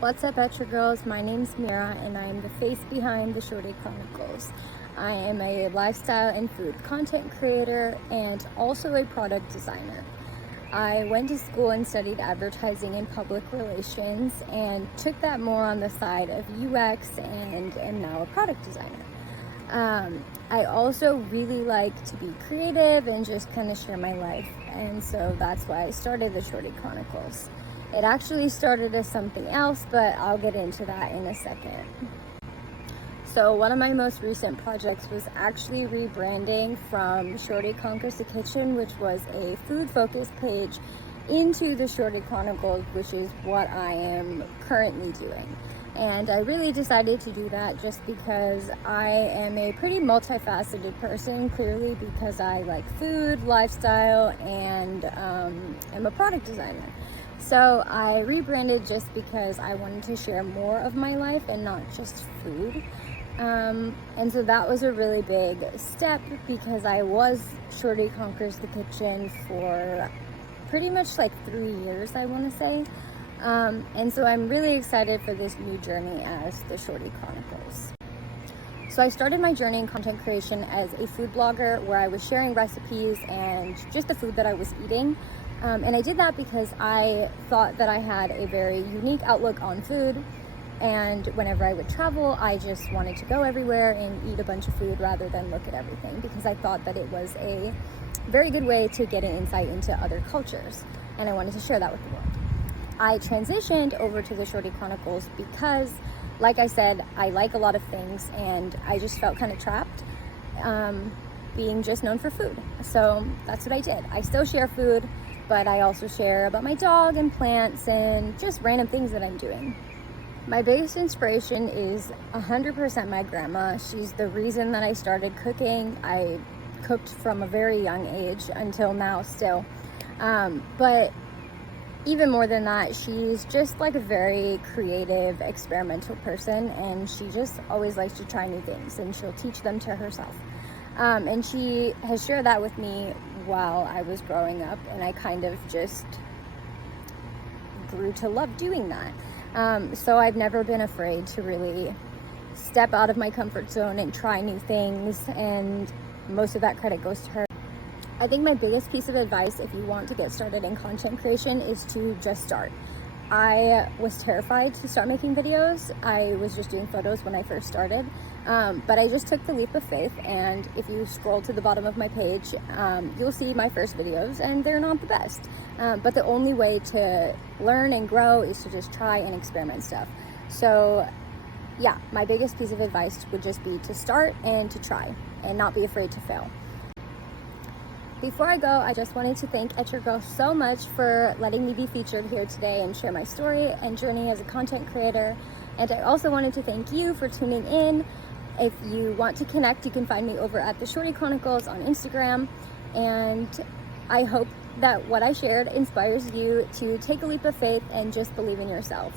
What's up, Etre girls? My name's Meera, and I am the face behind the Shorty Chronicles. I am a lifestyle and food content creator and also a product designer. I went to school and studied advertising and public relations and took that more on the side of UX and am now a product designer. I also really like to be creative and just kind of share my life, and so that's why I started the Shorty Chronicles. It actually started as something else, but I'll get into that in a second. So one of my most recent projects was actually rebranding from Shorty Conquers the Kitchen, which was a food-focused page, into the Shorty Chronicles, which is what I am currently doing. And I really decided to do that just because I am a pretty multifaceted person, clearly because I like food, lifestyle, and am a product designer. So I rebranded just because I wanted to share more of my life and not just food. And so that was a really big step because I was Shorty Conquers the Kitchen for pretty much like 3 years, I want to say. And so I'm really excited for this new journey as the Shorty Chronicles. So I started my journey in content creation as a food blogger where I was sharing recipes and just the food that I was eating. And I did that because I thought that I had a very unique outlook on food. And whenever I would travel, I just wanted to go everywhere and eat a bunch of food rather than look at everything, because I thought that it was a very good way to get an insight into other cultures. And I wanted to share that with the world. I transitioned over to the Shorty Chronicles because, like I said, I like a lot of things and I just felt kind of trapped being just known for food. So that's what I did. I still share food, but I also share about my dog and plants and just random things that I'm doing. My biggest inspiration is 100% my grandma. She's the reason that I started cooking. I cooked from a very young age until now still. But even more than that, she's just like a very creative, experimental person, and she just always likes to try new things, and she'll teach them to herself. And she has shared that with me while I was growing up, and I kind of just grew to love doing that. So I've never been afraid to really step out of my comfort zone and try new things, and most of that credit goes to her. I think my biggest piece of advice if you want to get started in content creation is to just start. I was terrified to start making videos. I was just doing photos when I first started, but I just took the leap of faith, and if you scroll to the bottom of my page, you'll see my first videos, and they're not the best. But the only way to learn and grow is to just try and experiment stuff. So yeah, my biggest piece of advice would just be to start and to try and not be afraid to fail. Before I go, I just wanted to thank Etre Girl so much for letting me be featured here today and share my story and journey as a content creator. And I also wanted to thank you for tuning in. If you want to connect, you can find me over at the Shorty Chronicles on Instagram. And I hope that what I shared inspires you to take a leap of faith and just believe in yourself.